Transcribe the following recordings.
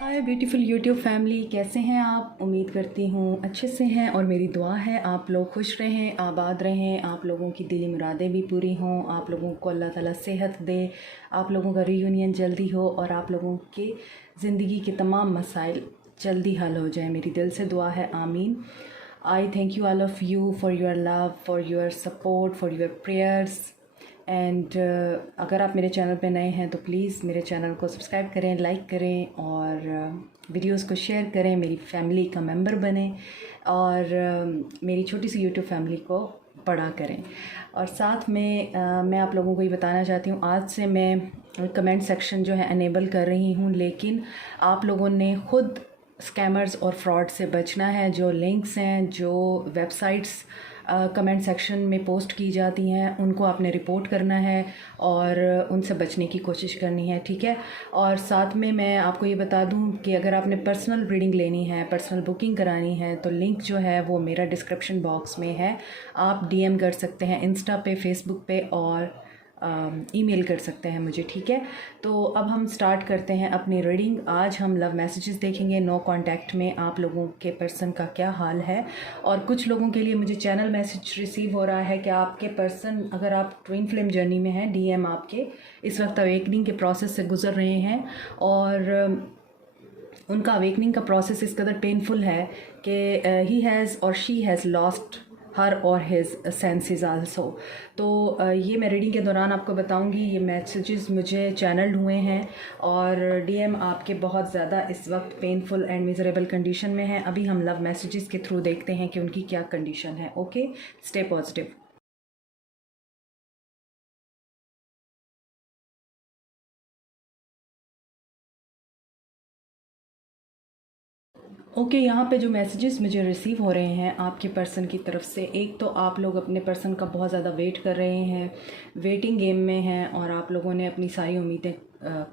हाय beautiful YouTube family, कैसे हैं आप? उम्मीद करती हूँ अच्छे से हैं और मेरी दुआ है आप लोग खुश रहें, आबाद रहें, आप लोगों की दिली मुरादें भी पूरी हों, आप लोगों को अल्लाह ताला सेहत दे, आप लोगों का रीयूनियन जल्दी हो और आप लोगों के ज़िंदगी के तमाम मसाइल जल्दी हल हो जाए। मेरी दिल से दुआ है, आमीन। आई thank you all of you for your love, for your support, for your prayers and अगर आप मेरे चैनल पे नए हैं तो प्लीज़ मेरे चैनल को सब्सक्राइब करें, लाइक करें और वीडियोस को शेयर करें, मेरी फैमिली का मेंबर बने और मेरी छोटी सी यूट्यूब फैमिली को बड़ा करें। और साथ में मैं आप लोगों को ये बताना चाहती हूँ, आज से मैं कमेंट सेक्शन जो है अनेबल कर रही हूँ, लेकिन आप लोगों ने ख़ुद स्कैमर्स और फ्रॉड से बचना है। जो लिंक्स हैं, जो वेबसाइट्स कमेंट सेक्शन में पोस्ट की जाती हैं, उनको आपने रिपोर्ट करना है और उनसे बचने की कोशिश करनी है, ठीक है। और साथ में मैं आपको ये बता दूं कि अगर आपने पर्सनल रीडिंग लेनी है, पर्सनल बुकिंग करानी है, तो लिंक जो है वो मेरा डिस्क्रिप्शन बॉक्स में है। आप डीएम कर सकते हैं इंस्टा पे, फेसबुक पे और ईमेल कर सकते हैं मुझे, ठीक है। तो अब हम स्टार्ट करते हैं अपनी रीडिंग। आज हम लव मैसेजेस देखेंगे। नो कांटेक्ट में आप लोगों के पर्सन का क्या हाल है। और कुछ लोगों के लिए मुझे चैनल मैसेज रिसीव हो रहा है कि आपके पर्सन, अगर आप ट्विन फ्लेम जर्नी में हैं, डीएम आपके इस वक्त अवेकनिंग के प्रोसेस से गुजर रहे हैं और उनका अवेकनिंग का प्रोसेस इस कदर पेनफुल है कि ही हैज़ और शी हैज़ लॉस्ट हर और हिज सेंसेस आल्सो। तो ये मैं रीडिंग के दौरान आपको बताऊंगी। ये मैसेजेस मुझे चैनल्ड हुए हैं और डीएम आपके बहुत ज़्यादा इस वक्त पेनफुल एंड मिजरेबल कंडीशन में हैं। अभी हम लव मैसेजेस के थ्रू देखते हैं कि उनकी क्या कंडीशन है। Okay, stay positive. ओके, यहाँ पे जो मैसेजेस मुझे रिसीव हो रहे हैं आपके पर्सन की तरफ से, एक तो आप लोग अपने पर्सन का बहुत ज़्यादा वेट कर रहे हैं, वेटिंग गेम में हैं और आप लोगों ने अपनी सारी उम्मीदें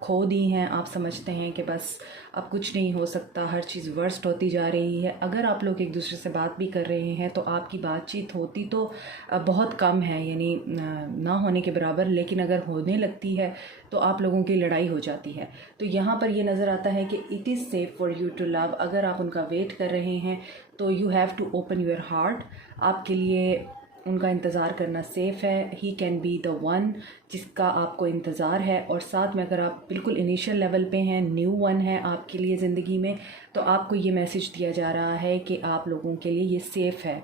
खो दी हैं। आप समझते हैं कि बस अब कुछ नहीं हो सकता, हर चीज़ वर्स्ट होती जा रही है। अगर आप लोग एक दूसरे से बात भी कर रहे हैं तो आपकी बातचीत होती तो बहुत कम है, यानी ना होने के बराबर, लेकिन अगर होने लगती है तो आप लोगों की लड़ाई हो जाती है। तो यहाँ पर ये नज़र आता है कि it is safe for you to love. अगर आप उनका वेट कर रहे हैं तो you have to open your heart. आपके लिए उनका इंतज़ार करना सेफ़ है। He can be the one जिसका आपको इंतज़ार है। और साथ में अगर आप बिल्कुल इनिशियल लेवल पे हैं, न्यू वन है आपके लिए ज़िंदगी में, तो आपको ये मैसेज दिया जा रहा है कि आप लोगों के लिए ये सेफ़ है,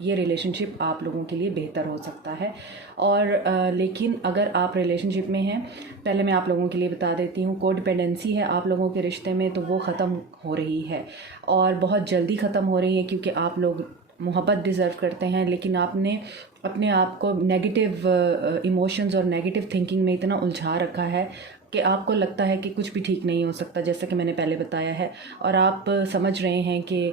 ये रिलेशनशिप आप लोगों के लिए बेहतर हो सकता है। और लेकिन अगर आप रिलेशनशिप में हैं, पहले मैं आप लोगों के लिए बता देती हूँ, कोडिपेंडेंसी है आप लोगों के रिश्ते में, तो वो ख़त्म हो रही है और बहुत जल्दी ख़त्म हो रही है, क्योंकि आप लोग मोहब्बत डिज़र्व करते हैं, लेकिन आपने अपने आप को नेगेटिव इमोशंस और नेगेटिव थिंकिंग में इतना उलझा रखा है कि आपको लगता है कि कुछ भी ठीक नहीं हो सकता, जैसा कि मैंने पहले बताया है। और आप समझ रहे हैं कि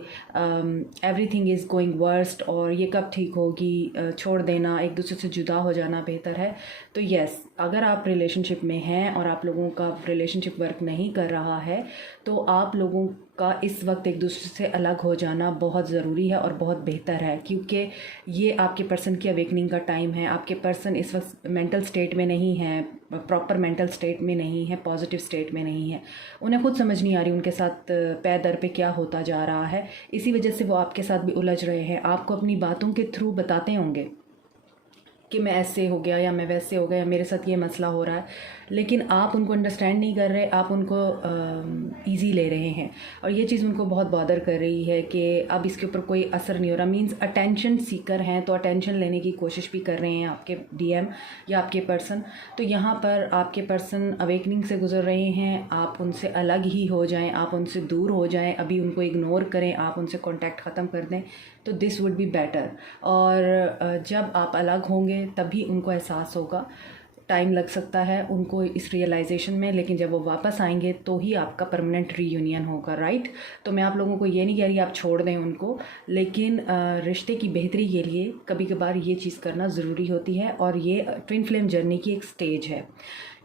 एवरीथिंग इज़ गोइंग वर्स्ट और ये कब ठीक होगी, छोड़ देना, एक दूसरे से जुदा हो जाना बेहतर है। तो यस, अगर आप रिलेशनशिप में हैं और आप लोगों का रिलेशनशिप वर्क नहीं कर रहा है, तो आप लोगों का इस वक्त एक दूसरे से अलग हो जाना बहुत ज़रूरी है और बहुत बेहतर है, क्योंकि ये आपके पर्सन की अवेकनिंग का टाइम है। आपके पर्सन इस वक्त मेंटल स्टेट में नहीं है, प्रॉपर मेंटल स्टेट में नहीं है, पॉजिटिव स्टेट में नहीं है। उन्हें खुद समझ नहीं आ रही उनके साथ पैर दर पे क्या होता जा रहा है। इसी वजह से वो आपके साथ भी उलझ रहे हैं। आपको अपनी बातों के थ्रू बताते होंगे कि मैं ऐसे हो गया या मैं वैसे हो गया या मेरे साथ ये मसला हो रहा है, लेकिन आप उनको अंडरस्टैंड नहीं कर रहे, आप उनको इजी ले रहे हैं और ये चीज़ उनको बहुत बॉदर कर रही है कि अब इसके ऊपर कोई असर नहीं हो रहा। मींस अटेंशन सीकर हैं, तो अटेंशन लेने की कोशिश भी कर रहे हैं आपके डीएम या आपके पर्सन। तो यहाँ पर आपके पर्सन अवेकनिंग से गुजर रहे हैं। आप उनसे अलग ही हो जाएं, आप उनसे दूर हो जाएं, अभी उनको इग्नोर करें, आप उनसे कॉन्टैक्ट ख़त्म कर दें, तो दिस वुड बी बेटर। और जब आप अलग होंगे तभी उनको एहसास होगा। टाइम लग सकता है उनको इस रियलाइजेशन में, लेकिन जब वो वापस आएंगे तो ही आपका परमानेंट रीयूनियन होगा, राइट। तो मैं आप लोगों को ये नहीं कह रही आप छोड़ दें उनको, लेकिन रिश्ते की बेहतरी के लिए कभी कभार ये चीज़ करना ज़रूरी होती है और ये ट्विन फ्लेम जर्नी की एक स्टेज है।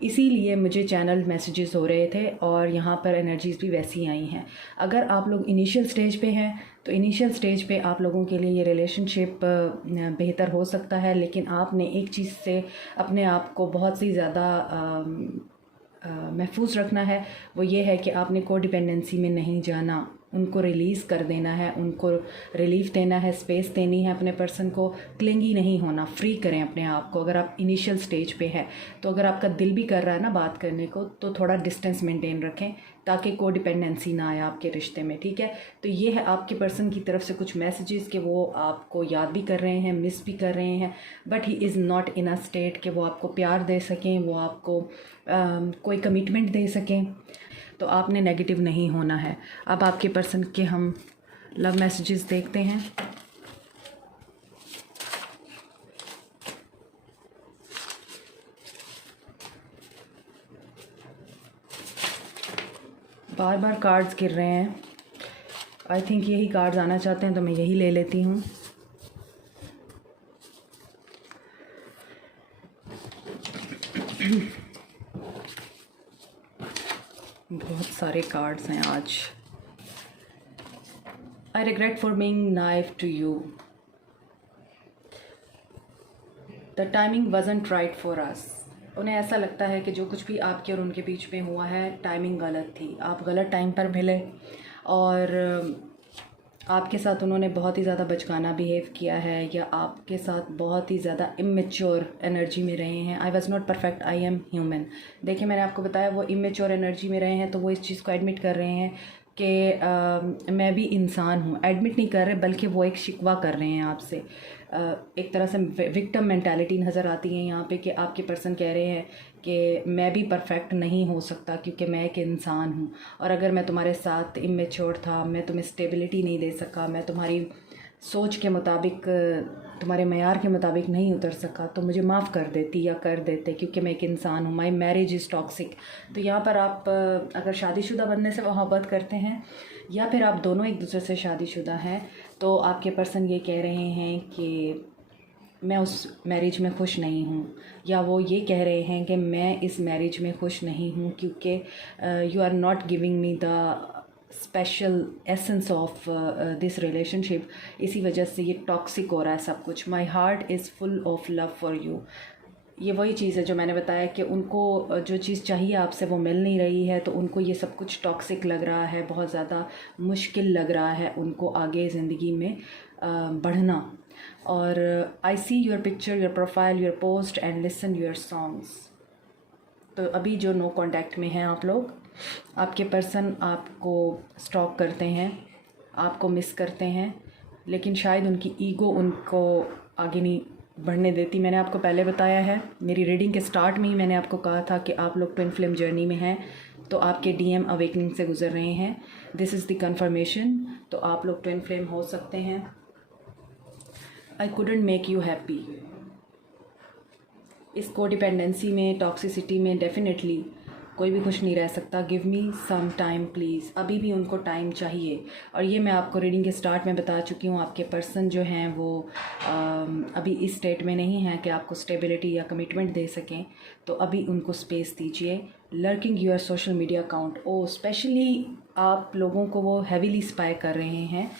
इसीलिए मुझे चैनल मैसेजेस हो रहे थे और यहाँ पर एनर्जीज़ भी वैसी आई हैं। अगर आप लोग इनिशियल स्टेज पे हैं तो इनिशियल स्टेज पे आप लोगों के लिए ये रिलेशनशिप बेहतर हो सकता है, लेकिन आपने एक चीज़ से अपने आप को बहुत सी ज़्यादा महफूज रखना है वो ये है कि आपने कोडिपेंडेंसी में नहीं जाना, उनको रिलीज़ कर देना है, उनको रिलीफ देना है, स्पेस देनी है अपने पर्सन को, क्लिंगी नहीं होना, फ्री करें अपने आप को। अगर आप इनिशियल स्टेज पे है तो अगर आपका दिल भी कर रहा है ना बात करने को तो थोड़ा डिस्टेंस मेंटेन रखें ताकि कोडिपेंडेंसी ना आए आपके रिश्ते में, ठीक है। तो ये है आपके पर्सन की तरफ से कुछ मैसेजेस कि वो आपको याद भी कर रहे हैं, मिस भी कर रहे हैं, but he is not in a state कि वो आपको प्यार दे सकें, वो आपको कोई कमिटमेंट दे सकें। तो आपने नेगेटिव नहीं होना है। अब आपके पर्सन के हम लव मैसेजेस देखते हैं। बार बार कार्ड्स गिर रहे हैं, आई थिंक यही कार्ड्स आना चाहते हैं तो मैं यही ले लेती हूँ। बहुत सारे कार्ड्स हैं आज। I regret for being naive to you, the timing wasn't right for us. उन्हें ऐसा लगता है कि जो कुछ भी आपके और उनके बीच में हुआ है टाइमिंग गलत थी, आप गलत टाइम पर मिले और आपके साथ उन्होंने बहुत ही ज़्यादा बचकाना बिहेव किया है या आपके साथ बहुत ही ज़्यादा इमेच्योर एनर्जी में रहे हैं। I was not perfect, I am human. देखिए मैंने आपको बताया वो इमेच्योर एनर्जी में रहे हैं तो वो इस चीज़ को एडमिट कर रहे हैं कि मैं भी इंसान हूँ। एडमिट नहीं कर रहे बल्कि वो एक शिकवा कर रहे हैं आपसे। एक तरह से विक्टिम मेंटालिटी नज़र आती है यहाँ पे कि आपके पर्सन कह रहे हैं कि मैं भी परफेक्ट नहीं हो सकता क्योंकि मैं एक इंसान हूँ, और अगर मैं तुम्हारे साथ इमेच्योर था, मैं तुम्हें स्टेबिलिटी नहीं दे सका, मैं तुम्हारी सोच के मुताबिक, तुम्हारे मयार के मुताबिक नहीं उतर सका तो मुझे माफ़ कर देती या कर देते क्योंकि मैं एक इंसान हूँ। My marriage is toxic. तो यहाँ पर आप अगर शादीशुदा बनने से मोहब्बत करते हैं या फिर आप दोनों एक दूसरे से शादीशुदा हैं तो आपके पर्सन ये कह रहे हैं कि मैं उस मैरिज में खुश नहीं हूँ, या वो ये कह रहे हैं कि मैं इस मैरिज में खुश नहीं हूँ क्योंकि you are not giving me the special essence of this relationship. इसी वजह से ये टॉक्सिक हो रहा है सब कुछ। My heart is full of love for you. ये वही चीज़ है जो मैंने बताया कि उनको जो चीज़ चाहिए आपसे वो मिल नहीं रही है तो उनको ये सब कुछ टॉक्सिक लग रहा है, बहुत ज़्यादा मुश्किल लग रहा है उनको आगे ज़िंदगी में बढ़ना। और I see your picture, your profile, your post and listen your songs. तो अभी जो नो कांटेक्ट में हैं आप लोग, आपके पर्सन आपको स्टॉक करते हैं, आपको मिस करते हैं, लेकिन शायद उनकी ईगो उनको आगे नहीं बढ़ने देती। मैंने आपको पहले बताया है, मेरी रीडिंग के स्टार्ट में ही मैंने आपको कहा था कि आप लोग ट्विन फ्लेम जर्नी में हैं तो आपके डीएम अवेकनिंग से गुजर रहे हैं। This is the confirmation. तो आप लोग ट्विन फ्लेम हो सकते हैं। I couldn't make you happy. इस कोडिपेंडेंसी में, टॉक्सिसिटी में डेफिनेटली कोई भी खुश नहीं रह सकता। Give me some time please. अभी भी उनको टाइम चाहिए, और ये मैं आपको रीडिंग के स्टार्ट में बता चुकी हूँ। आपके पर्सन जो हैं वो अभी इस स्टेट में नहीं है कि आपको स्टेबिलिटी या कमिटमेंट दे सकें, तो अभी उनको स्पेस दीजिए। Lurking your social media account, especially आप लोगों को वो हैवीली स्पाई कर रहे हैं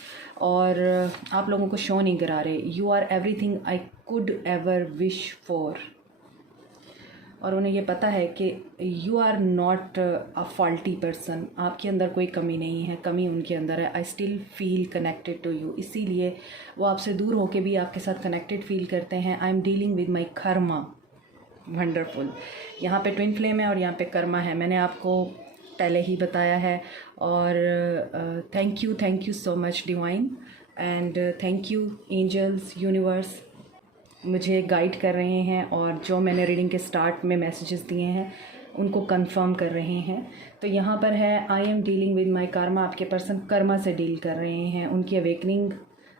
और आप लोगों को शो नहीं करा रहे। You are everything I could ever wish for. और उन्हें ये पता है कि you are not a faulty person, आपके अंदर कोई कमी नहीं है, कमी उनके अंदर है। I still feel connected to you, इसीलिए वो आपसे दूर होके भी आपके साथ कनेक्टेड फील करते हैं। I am dealing with my Karma. Wonderful. यहाँ पे ट्विन फ्लेम है और यहाँ पे कर्मा है, मैंने आपको पहले ही बताया है। और thank you so much divine, and thank you angels, universe मुझे गाइड कर रहे हैं और जो मैंने रीडिंग के स्टार्ट में मैसेजेस दिए हैं उनको कंफर्म कर रहे हैं। तो यहाँ पर है I am dealing with my Karma. आपके पर्सन कर्मा से डील कर रहे हैं, उनकी अवेकनिंग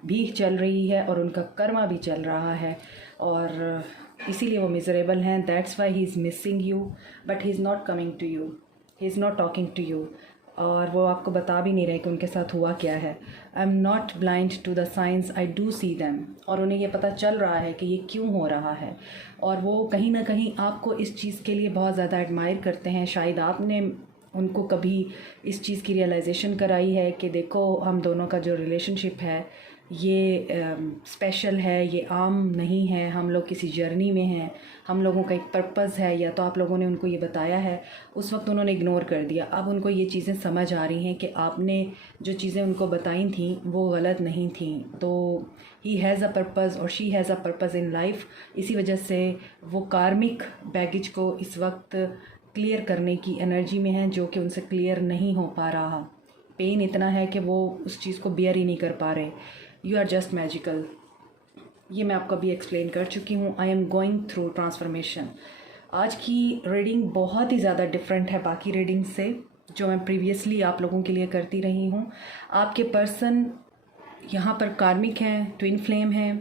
भी चल रही है और उनका कर्मा भी चल रहा है, और इसीलिए वो मिजरेबल हैं। That's why he is missing you, but he is not coming to you, he is not talking to you, और वो आपको बता भी नहीं रहे कि उनके साथ हुआ क्या है। I am not blind to the signs, I do see them. और उन्हें ये पता चल रहा है कि ये क्यों हो रहा है, और वो कहीं ना कहीं आपको इस चीज़ के लिए बहुत ज़्यादा एडमायर करते हैं। शायद आपने उनको कभी इस चीज़ की रियलाइजेशन कराई है कि देखो हम दोनों का जो रिलेशनशिप है ये स्पेशल है, ये आम नहीं है, हम लोग किसी जर्नी में हैं, हम लोगों का एक पर्पज़ है, या तो आप लोगों ने उनको ये बताया है, उस वक्त उन्होंने इग्नोर कर दिया। अब उनको ये चीज़ें समझ आ रही हैं कि आपने जो चीज़ें उनको बताई थी वो गलत नहीं थी। तो ही हैज़ अ पर्पज़ और she has a purpose in life. इसी वजह से वो कार्मिक बैगेज को इस वक्त क्लियर करने की एनर्जी में है, जो कि उनसे क्लियर नहीं हो पा रहा। पेन इतना है कि वो उस चीज़ को बियर ही नहीं कर पा रहे। यू आर जस्ट मैजिकल, ये मैं आपको अभी एक्सप्लेन कर चुकी हूँ। I am going through transformation. आज की रीडिंग बहुत ही ज़्यादा डिफरेंट है बाकी रीडिंग से, जो मैं प्रीवियसली आप लोगों के लिए करती रही हूँ। आपके पर्सन यहाँ पर कार्मिक हैं, ट्विन फ्लेम हैं,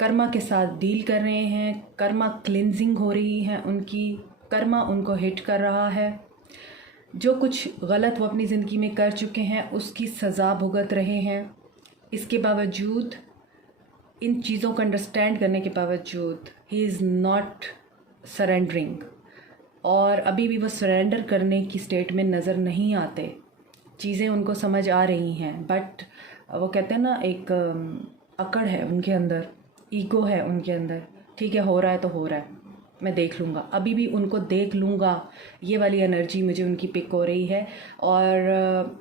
कर्मा के साथ डील कर रहे हैं, कर्मा क्लिनजिंग हो रही है उनकी, कर्मा उनको हिट कर रहा है। जो कुछ गलत वो अपनी ज़िंदगी में कर चुके हैं उसकी सज़ा भुगत रहे हैं। इसके बावजूद, इन चीज़ों को अंडरस्टैंड करने के बावजूद, ही इज़ नॉट सरेंडरिंग, और अभी भी वो सरेंडर करने की स्टेट में नज़र नहीं आते। चीज़ें उनको समझ आ रही हैं, बट वो कहते हैं ना, एक अकड़ है उनके अंदर, ईगो है उनके अंदर। ठीक है, हो रहा है तो हो रहा है, मैं देख लूँगा, अभी भी उनको देख लूँगा, ये वाली एनर्जी मुझे उनकी पिक हो रही है। और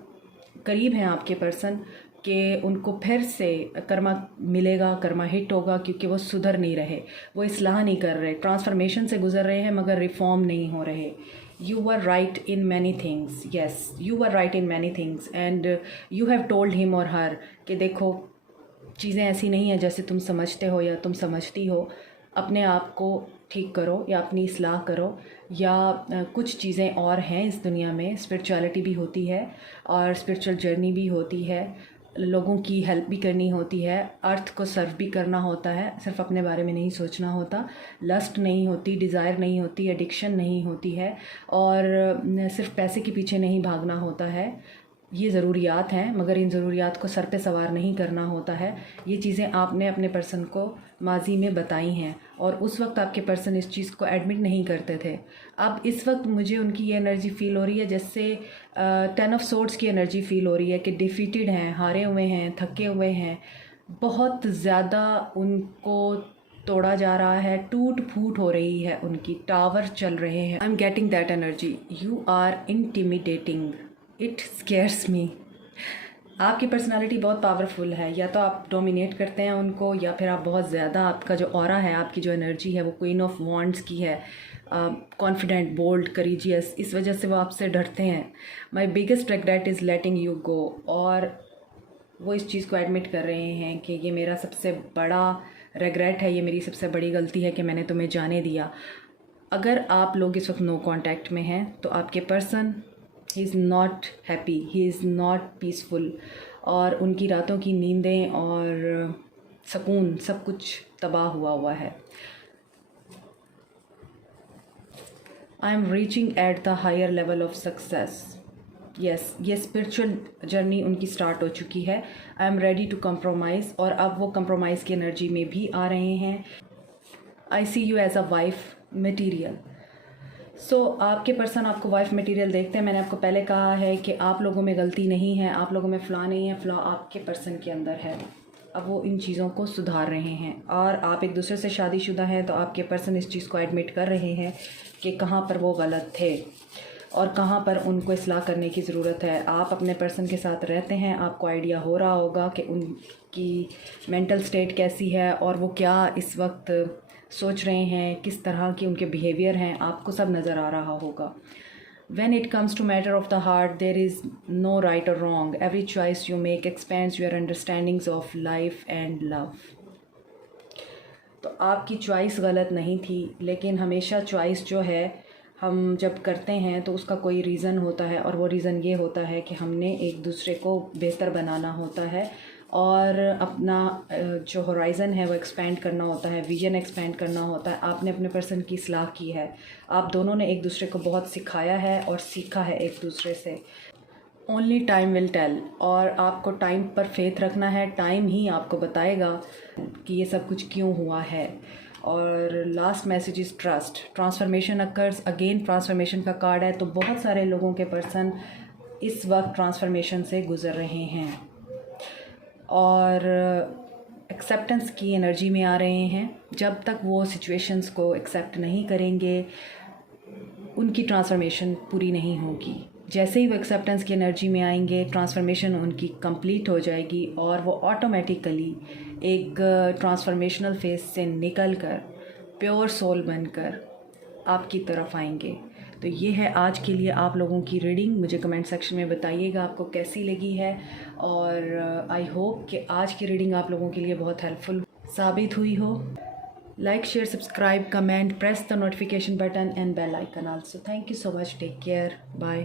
करीब हैं आपके पर्सन कि उनको फिर से कर्मा मिलेगा, कर्मा हिट होगा, क्योंकि वो सुधर नहीं रहे, वो इस्लाह नहीं कर रहे, ट्रांसफॉर्मेशन से गुजर रहे हैं मगर रिफॉर्म नहीं हो रहे। You were right in many things, yes you were right in many things, and you have told him और हर कि देखो, चीज़ें ऐसी नहीं हैं जैसे तुम समझते हो या तुम समझती हो। अपने आप को ठीक करो या अपनी इस्लाह करो, या कुछ चीज़ें और हैं इस दुनिया में। स्पिरिचुअलिटी भी होती है और स्पिरिचुअल जर्नी भी होती है, लोगों की हेल्प भी करनी होती है, अर्थ को सर्व भी करना होता है, सिर्फ अपने बारे में नहीं सोचना होता। लस्ट नहीं होती, डिज़ायर नहीं होती, एडिक्शन नहीं होती है, और सिर्फ पैसे के पीछे नहीं भागना होता है। ये ज़रूरियात हैं, मगर इन ज़रूरियात को सर पे सवार नहीं करना होता है। ये चीज़ें आपने अपने पर्सन को माजी में बताई हैं, और उस वक्त आपके पर्सन इस चीज़ को एडमिट नहीं करते थे। अब इस वक्त मुझे उनकी ये एनर्जी फ़ील हो रही है, जैसे 10 ऑफ सोर्ड्स की एनर्जी फ़ील हो रही है कि डिफीटेड हैं, हारे हुए हैं, थके हुए हैं, बहुत ज़्यादा उनको तोड़ा जा रहा है, टूट फूट हो रही है, उनकी टावर चल रहे हैं। I am getting that energy. You are intimidating, it scares me. आपकी पर्सनालिटी बहुत पावरफुल है, या तो आप डोमिनेट करते हैं उनको, या फिर आप बहुत ज़्यादा, आपका जो ऑरा है, आपकी जो एनर्जी है वो क्वीन ऑफ वॉन्ड्स की है, कॉन्फिडेंट, बोल्ड, करीजियस, इस वजह से वो आपसे डरते हैं। My biggest regret is letting you go, और वो इस चीज़ को एडमिट कर रहे हैं कि ये मेरा सबसे बड़ा रिग्रेट है, ये मेरी सबसे बड़ी गलती है कि मैंने तुम्हें जाने दिया। अगर आप लोग इस वक्त नो कांटेक्ट में हैं तो आपके person, he is not happy, he is not peaceful, और उनकी रातों की नींदें और सुकून सब कुछ तबाह हुआ हुआ है। I am reaching at the higher level of success. Yes, ये स्पिरिचुअल जर्नी उनकी स्टार्ट हो चुकी है। I am ready to compromise, और अब वो कंप्रोमाइज़ की एनर्जी में भी आ रहे हैं। I see you as a wife material. So आपके पर्सन आपको वाइफ मटेरियल देखते हैं। मैंने आपको पहले कहा है कि आप लोगों में गलती नहीं है, आप लोगों में फ़्लॉ नहीं है, फ़्लॉ आपके पर्सन के अंदर है। अब वो इन चीज़ों को सुधार रहे हैं, और आप एक दूसरे से शादीशुदा हैं तो आपके पर्सन इस चीज़ को एडमिट कर रहे हैं कि कहाँ पर वो गलत थे और कहाँ पर उनको इस्लाह करने की ज़रूरत है। आप अपने पर्सन के साथ रहते हैं, आपको आइडिया हो रहा होगा कि उनकी मेंटल स्टेट कैसी है और वो क्या इस वक्त सोच रहे हैं, किस तरह की उनके बिहेवियर हैं, आपको सब नज़र आ रहा होगा। When it comes to matter of the heart, there is no right or wrong. Every choice you make expands your understandings of life and love. तो आपकी चॉइस गलत नहीं थी, लेकिन हमेशा चॉइस जो है हम जब करते हैं तो उसका कोई रीज़न होता है, और वो रीज़न ये होता है कि हमने एक दूसरे को बेहतर बनाना होता है, और अपना जो होराइज़न है वो एक्सपेंड करना होता है, विजन एक्सपेंड करना होता है। आपने अपने पर्सन की इस्लाह की है, आप दोनों ने एक दूसरे को बहुत सिखाया है और सीखा है एक दूसरे से। ओनली टाइम विल टेल, और आपको टाइम पर फेथ रखना है, टाइम ही आपको बताएगा कि ये सब कुछ क्यों हुआ है। और last message is trust. Transformation occurs, again transformation का कार्ड है, तो बहुत सारे लोगों के पर्सन इस वक्त ट्रांसफॉर्मेशन से गुज़र रहे हैं। और एक्सेप्टेंस की एनर्जी में आ रहे हैं। जब तक वो सिचुएशंस को एक्सेप्ट नहीं करेंगे उनकी ट्रांसफॉर्मेशन पूरी नहीं होगी। जैसे ही वो एक्सेप्टेंस की एनर्जी में आएंगे ट्रांसफॉर्मेशन उनकी कंप्लीट हो जाएगी और वो ऑटोमेटिकली एक ट्रांसफॉर्मेशनल फेज से निकल कर प्योर सोल बनकर आपकी तरफ आएंगे। तो ये है आज के लिए आप लोगों की रीडिंग। मुझे कमेंट सेक्शन में बताइएगा आपको कैसी लगी है और आई होप कि आज की रीडिंग आप लोगों के लिए बहुत हेल्पफुल साबित हुई हो। Like, share, subscribe, comment, press the notification button and bell icon also. Thank you so much. Take care. Bye.